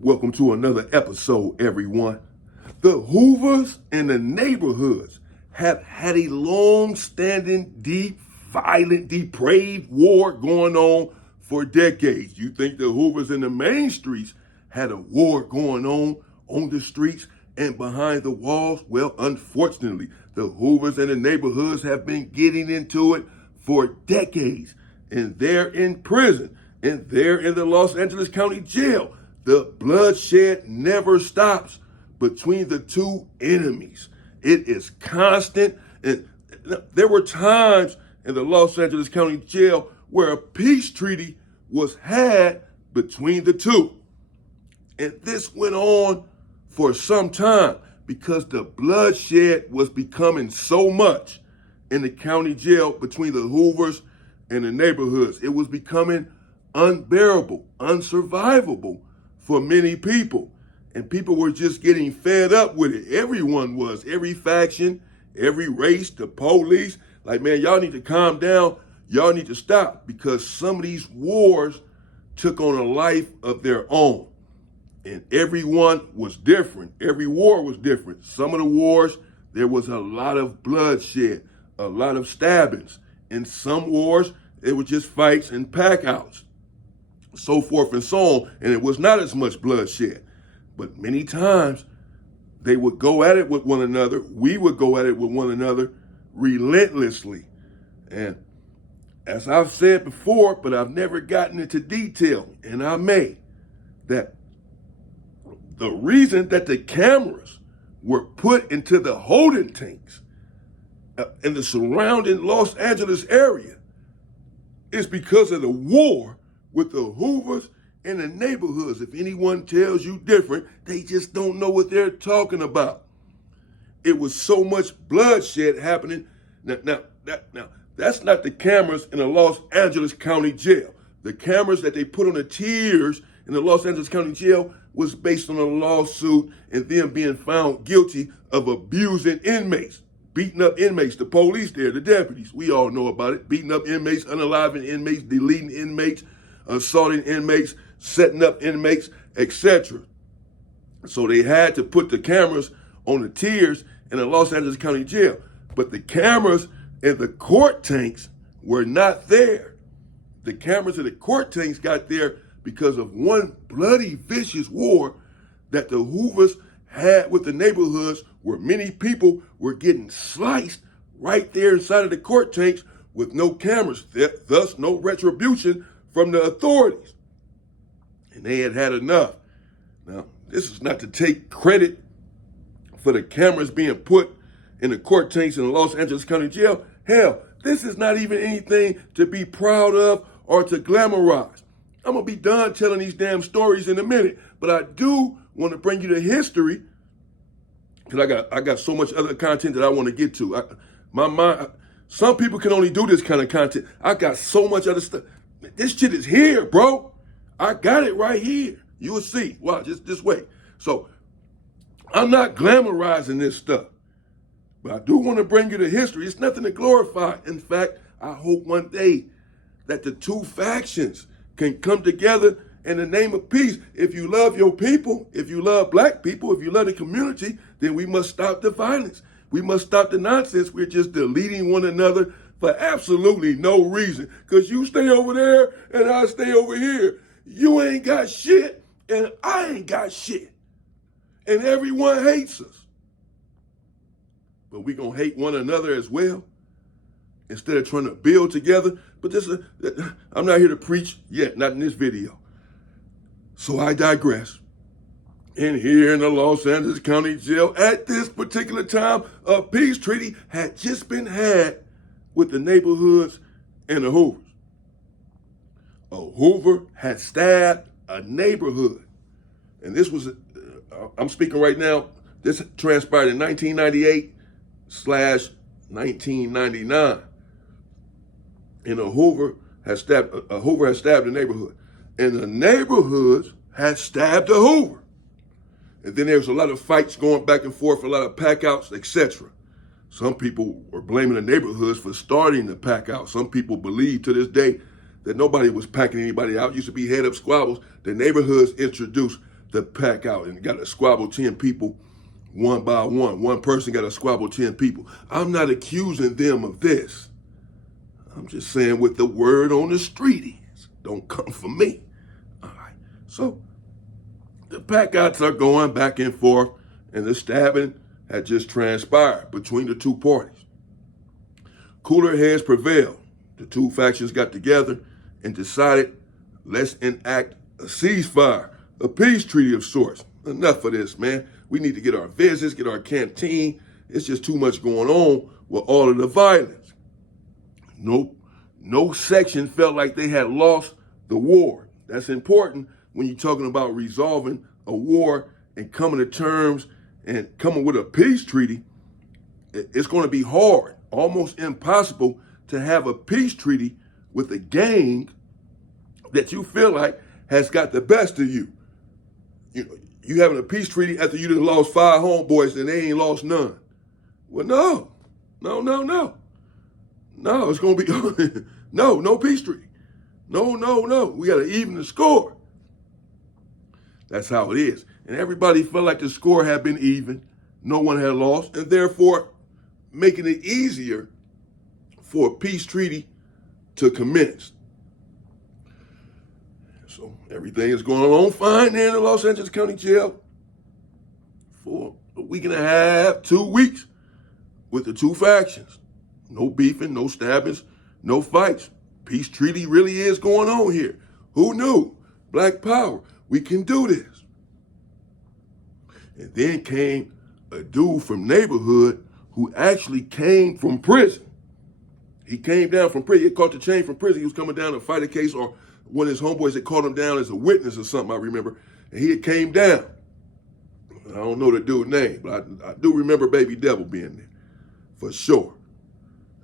Welcome to another episode, everyone. The Hoovers and the neighborhoods have had a long-standing, deep, violent, depraved war going on for decades. You think the Hoovers in the main streets had a war going on the streets and behind the walls? Well, unfortunately, the Hoovers and the neighborhoods have been getting into it for decades. And they're in prison, and they're in the Los Angeles County Jail. The bloodshed never stops between the two enemies. It is constant. And there were times in the Los Angeles County Jail where a peace treaty was had between the two. And this went on for some time because the bloodshed was becoming so much in the county jail between the Hoovers and the neighborhoods. It was becoming unbearable, unsurvivable for many people. And people were just getting fed up with it. Everyone was, every faction, every race, the police. Like, man, y'all need to calm down. Y'all need to stop because some of these wars took on a life of their own. And everyone was different. Every war was different. Some of the wars, there was a lot of bloodshed, a lot of stabbings. In some wars, it were just fights and pack-outs, so forth and so on, and it was not as much bloodshed. But many times, they would go at it with one another. We would go at it with one another relentlessly. And as I've said before, but I've never gotten into detail, and I may, that the reason that the cameras were put into the holding tanks in the surrounding Los Angeles area is because of the war with the Hoovers and the neighborhoods. If anyone tells you different, they just don't know what they're talking about. It was so much bloodshed happening. Now, that's not the cameras in the Los Angeles County Jail. The cameras that they put on the tiers in the Los Angeles County Jail was based on a lawsuit and them being found guilty of abusing inmates, beating up inmates, the police there, the deputies. We all know about it. Beating up inmates, unaliving inmates, deleting inmates, assaulting inmates, setting up inmates, etc. So they had to put the cameras on the tiers in the Los Angeles County Jail. But the cameras in the court tanks were not there. The cameras in the court tanks got there because of one bloody, vicious war that the Hoovers had with the neighborhoods where many people were getting sliced right there inside of the court tanks with no cameras, thus no retribution from the authorities. And they had enough. Now, this is not to take credit for the cameras being put in the court tanks in the Los Angeles County Jail. Hell, this is not even anything to be proud of or to glamorize. I'm going to be done telling these damn stories in a minute, but I do want to bring you the history because I got so much other content that I want to get to. My mind, some people can only do this kind of content. I got so much other stuff. This shit is here, bro. I got it right here. You will see. Wow, just wait. So I'm not glamorizing this stuff, but I do want to bring you the history. It's nothing to glorify. In fact, I hope one day that the two factions can come together in the name of peace. If you love your people, if you love black people, if you love the community, then we must stop the violence. We must stop the nonsense. We're just deleting one another for absolutely no reason. Because you stay over there and I stay over here. You ain't got shit and I ain't got shit. And everyone hates us. But we gonna hate one another as well instead of trying to build together. But I'm not here to preach yet, not in this video. So I digress. And here in the Los Angeles County Jail, at this particular time, a peace treaty had just been had with the neighborhoods and the Hoovers. A Hoover had stabbed a neighborhood. And this was, I'm speaking right now, this transpired in 1998/1999. And a Hoover had stabbed the neighborhood. And the neighborhoods had stabbed a Hoover. And then there was a lot of fights going back and forth, a lot of pack-outs, etc. Some people were blaming the neighborhoods for starting the pack-out. Some people believe to this day that nobody was packing anybody out. It used to be head-up squabbles. The neighborhoods introduced the pack out and got to squabble 10 people one by one. One person got to squabble 10 people. I'm not accusing them of this. I'm just saying what the word on the street is. Don't come for me. All right. So the pack outs are going back and forth, and the stabbing had just transpired between the two parties. Cooler heads prevailed. The two factions got together and decided, let's enact a ceasefire, a peace treaty of sorts. Enough of this, man. We need to get our visits, get our canteen. It's just too much going on with all of the violence. No section felt like they had lost the war. That's important when you're talking about resolving a war and coming to terms and coming with a peace treaty. It's going to be hard, almost impossible to have a peace treaty with a gang that you feel like has got the best of you. You having a peace treaty after you done lost 5 homeboys and they ain't lost none. Well, no, it's going to be, no peace treaty. No. We got to even the score. That's how it is. And everybody felt like the score had been even. No one had lost, and therefore making it easier for a peace treaty to commence. So everything is going along fine there in the Los Angeles County Jail for a week and a half, 2 weeks with the two factions. No beefing, no stabbings, no fights. Peace treaty really is going on here. Who knew? Black power. We can do this. And then came a dude from neighborhood who actually came from prison. He came down from prison. He caught the chain from prison. He was coming down to fight a case, or one of his homeboys had called him down as a witness or something, I remember. And he had came down. I don't know the dude's name, but I do remember Baby Devil being there, for sure.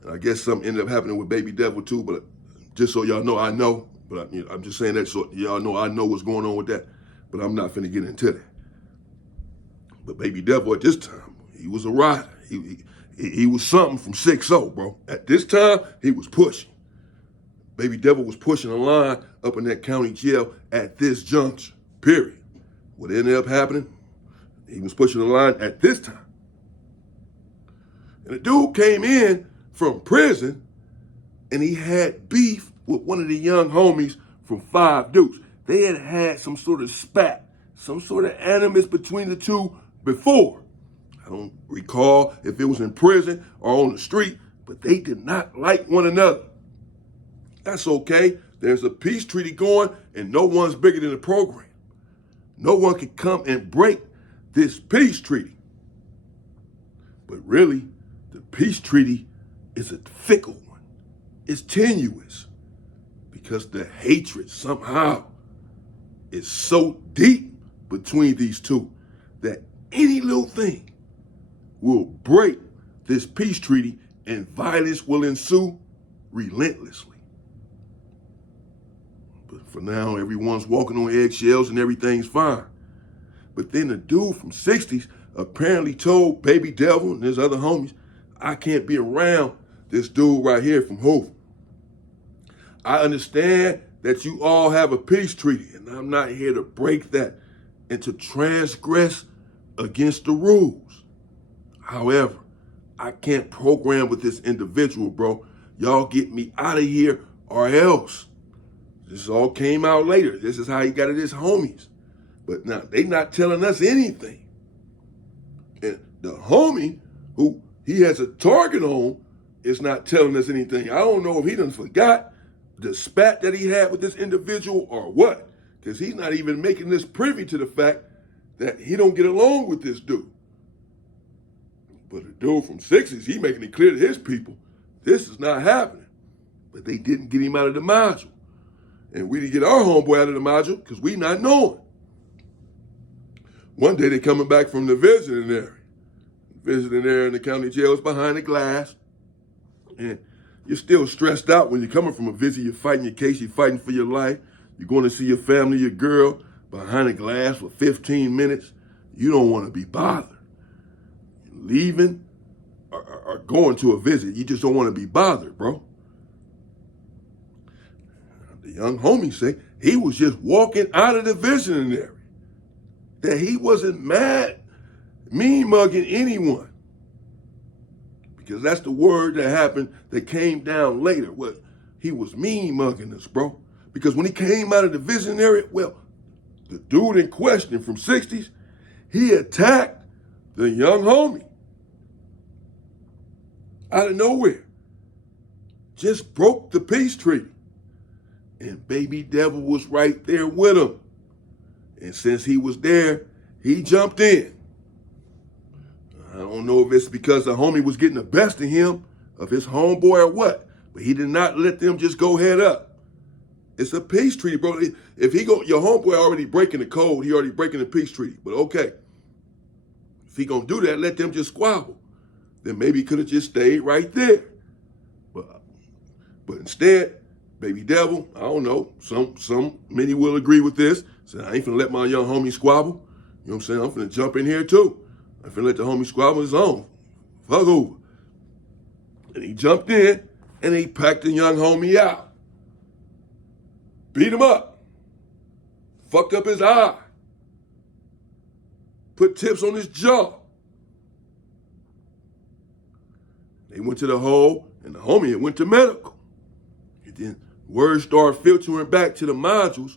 And I guess something ended up happening with Baby Devil too, but just so y'all know, I know. But I'm just saying that so y'all know I know what's going on with that. But I'm not finna get into that. But Baby Devil at this time, he was a rider. He was something from 6-0, bro. At this time, he was pushing. Baby Devil was pushing a line up in that county jail at this juncture, period. What ended up happening, he was pushing the line at this time. And the dude came in from prison, and he had beef with one of the young homies from 5 Dukes. They had had some sort of spat, some sort of animus between the two before. I don't recall if it was in prison or on the street, but they did not like one another. That's okay. There's a peace treaty going, and no one's bigger than the program. No one can come and break this peace treaty. But really, the peace treaty is a fickle one. It's tenuous because the hatred somehow is so deep between these two that any little thing will break this peace treaty and violence will ensue relentlessly. But for now, everyone's walking on eggshells and everything's fine. But then the dude from 60's apparently told Baby Devil and his other homies, I can't be around this dude right here from Hoover. I understand that you all have a peace treaty, and I'm not here to break that and to transgress against the rules. However, I can't program with this individual, bro. Y'all get me out of here or else. This all came out later. This is how he got at his homies. But now, they not telling us anything. And the homie who he has a target on is not telling us anything. I don't know if he done forgot the spat that he had with this individual or what. Because he's not even making this privy to the fact that he don't get along with this dude. But the dude from 60's, he making it clear to his people, this is not happening. But they didn't get him out of the module. And we didn't get our homeboy out of the module because we not knowing. One day they coming back from the visiting area. Visiting area in the county jail is behind the glass. And you're still stressed out when you're coming from a visit. You're fighting your case. You're fighting for your life. You're going to see your family, your girl, behind the glass for 15 minutes. You don't want to be bothered. Leaving or going to a visit, you just don't want to be bothered, bro. The young homie say he was just walking out of the visiting area. that he wasn't mad, mean mugging anyone. Because that's the word that happened that came down later. Well, he was mean mugging us, bro. Because when he came out of the vision area, well, the dude in question from 60's, he attacked the young homie out of nowhere. Just broke the peace treaty. And Baby Devil was right there with him. And since he was there, he jumped in. I don't know if it's because the homie was getting the best of him, of his homeboy or what, but he did not let them just go head up. It's a peace treaty, bro. If your homeboy already breaking the code, he already breaking the peace treaty. But okay, if he gonna do that, let them just squabble. Then maybe he could have just stayed right there. But instead, Baby Devil, I don't know, many will agree with this. Said, I ain't finna let my young homie squabble. You know what I'm saying? I'm finna jump in here too. I'm finna let the homie squabble his own. Fuck over. And he jumped in and he packed the young homie out. Beat him up. Fucked up his eye. Put tips on his jaw. They went to the hole and the homie went to medical. And then word started filtering back to the modules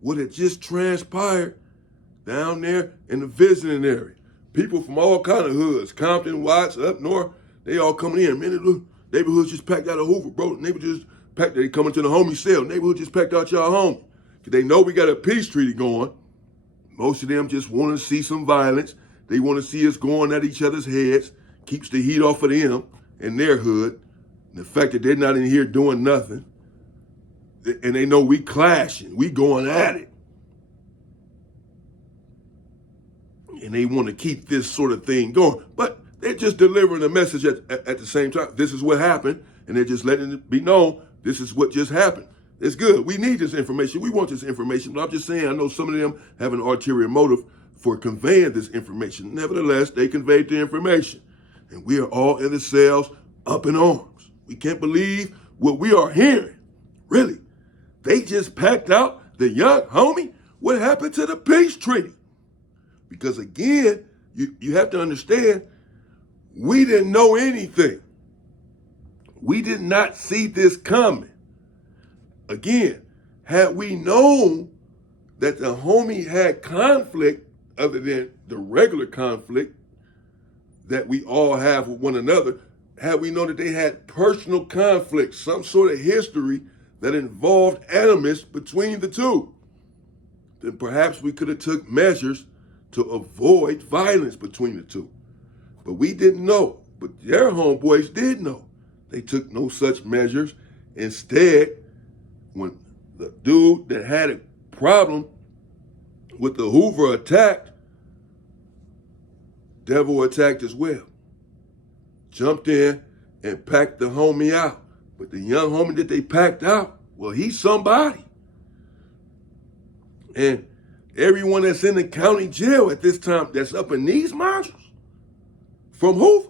what had just transpired down there in the visiting area. People from all kind of hoods, Compton, Watts, up north, they all coming in. Man, the neighborhood just packed out of Hoover, bro. The neighborhood just packed, they coming to the homie cell. Neighborhood just packed out y'all home. Because they know we got a peace treaty going. Most of them just want to see some violence. They want to see us going at each other's heads. Keeps the heat off of them and their hood. And the fact that they're not in here doing nothing. And they know we clashing. We going at it. And they want to keep this sort of thing going. But they're just delivering a message at the same time. This is what happened. And they're just letting it be known, this is what just happened. It's good. We need this information. We want this information. But I'm just saying, I know some of them have an ulterior motive for conveying this information. Nevertheless, they conveyed the information. And we are all in the cells up in arms. We can't believe what we are hearing. Really. They just packed out the young homie. What happened to the peace treaty? Because again, you have to understand, we didn't know anything. We did not see this coming. Again, had we known that the homie had conflict other than the regular conflict that we all have with one another, had we known that they had personal conflict, some sort of history that involved animus between the two, then perhaps we could have took measures to avoid violence between the two. But we didn't know. But their homeboys did know. They took no such measures. Instead, when the dude that had a problem with the Hoover attacked, Devil attacked as well. Jumped in and packed the homie out. But the young homie that they packed out, well, he's somebody. And everyone that's in the county jail at this time that's up in these modules from Hoover,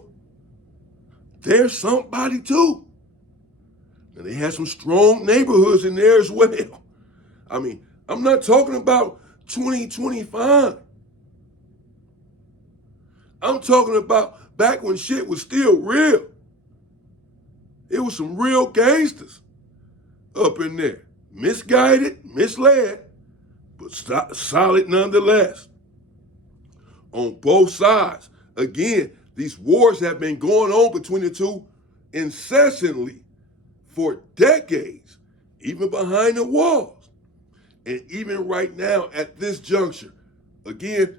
they're somebody too. And they had some strong neighborhoods in there as well. I mean, I'm not talking about 2025. I'm talking about back when shit was still real. It was some real gangsters up in there. Misguided, misled, but solid nonetheless. On both sides. Again, these wars have been going on between the two incessantly for decades, even behind the walls. And even right now at this juncture, again,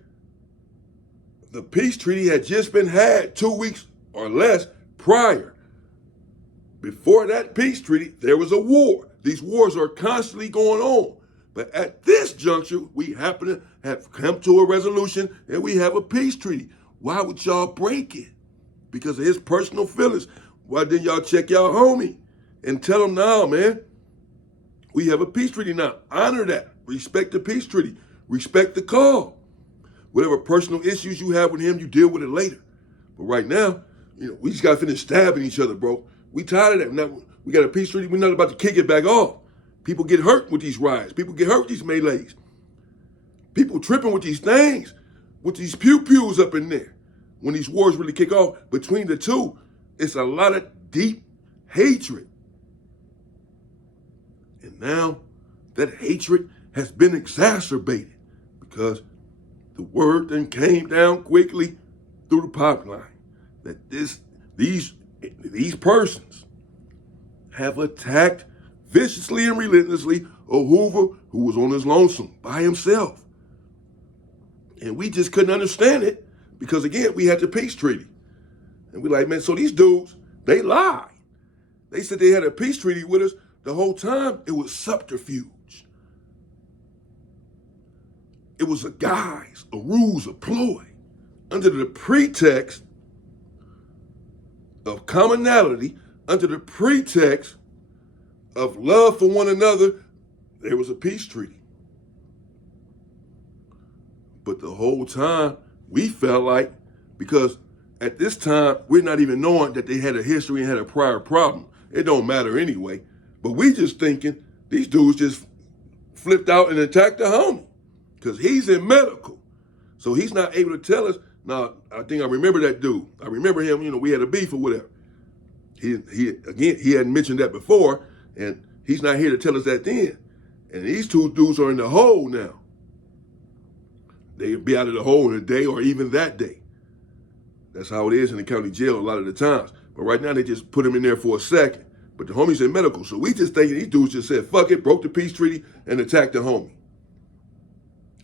the peace treaty had just been had 2 weeks or less prior. Before that peace treaty, there was a war. These wars are constantly going on. But at this juncture, we happen to have come to a resolution and we have a peace treaty. Why would y'all break it? Because of his personal feelings. Why didn't y'all check y'all homie and tell him, now, man, we have a peace treaty now. Honor that. Respect the peace treaty. Respect the call. Whatever personal issues you have with him, you deal with it later. But right now, we just got to finish stabbing each other, bro. We tired of that. Now, we got a peace treaty. We're not about to kick it back off. People get hurt with these riots. People get hurt with these melees. People tripping with these things, with these pew-pews up in there. When these wars really kick off between the two, it's a lot of deep hatred. And now that hatred has been exacerbated because the word then came down quickly through the pipeline that these persons have attacked viciously and relentlessly a Hoover who was on his lonesome by himself. And we just couldn't understand it because, again, we had the peace treaty. And we're like, man, so these dudes, they lied. They said they had a peace treaty with us. The whole time, it was subterfuge. It was a guise, a ruse, a ploy, under the pretext of commonality, under the pretext of love for one another. There was a peace treaty. But the whole time, we felt like, because at this time, we're not even knowing that they had a history and had a prior problem. It don't matter anyway. But we just thinking these dudes just flipped out and attacked the homie because he's in medical. So he's not able to tell us. Now, I think I remember that dude. I remember him, we had a beef or whatever. He hadn't mentioned that before, and he's not here to tell us that then. And these two dudes are in the hole now. They'll be out of the hole in a day or even that day. That's how it is in the county jail a lot of the times. But right now, they just put him in there for a second. But the homie's in medical, so we just thinking these dudes just said, fuck it, broke the peace treaty, and attacked the homie.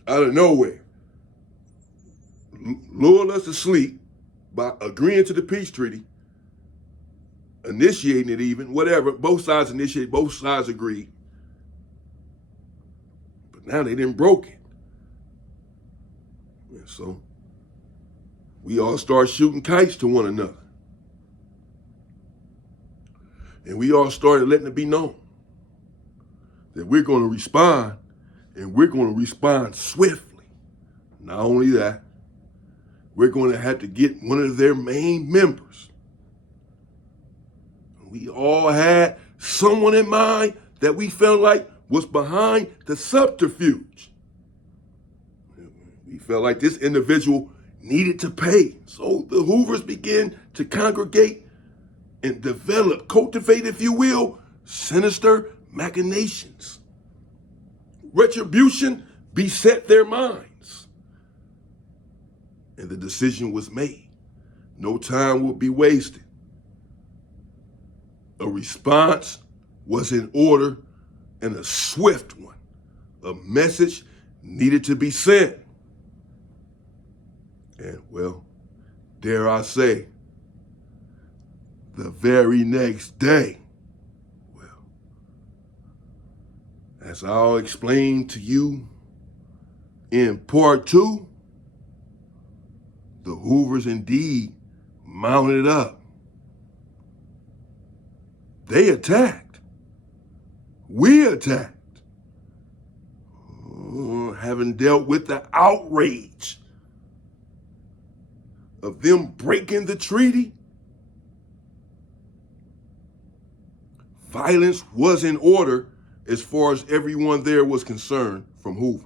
Out of nowhere. Lured us to sleep by agreeing to the peace treaty, initiating it even, whatever. Both sides initiated, both sides agreed. But now they didn't broke it. And so we all start shooting kites to one another. And we all started letting it be known that we're going to respond, and we're going to respond swiftly. Not only that, we're going to have to get one of their main members. We all had someone in mind that we felt like was behind the subterfuge. We felt like this individual needed to pay. So the Hoovers began to congregate and develop, cultivate, if you will, sinister machinations. Retribution beset their minds. And the decision was made. No time would be wasted. A response was in order, and a swift one. A message needed to be sent. And, well, dare I say, the very next day, well, as I'll explain to you in part 2, the Hoovers indeed mounted up. They attacked. We attacked. Having dealt with the outrage of them breaking the treaty, violence was in order as far as everyone there was concerned from Hoover.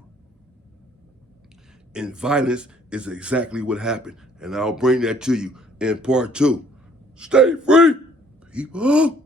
And violence is exactly what happened. And I'll bring that to you in part 2. Stay free, people.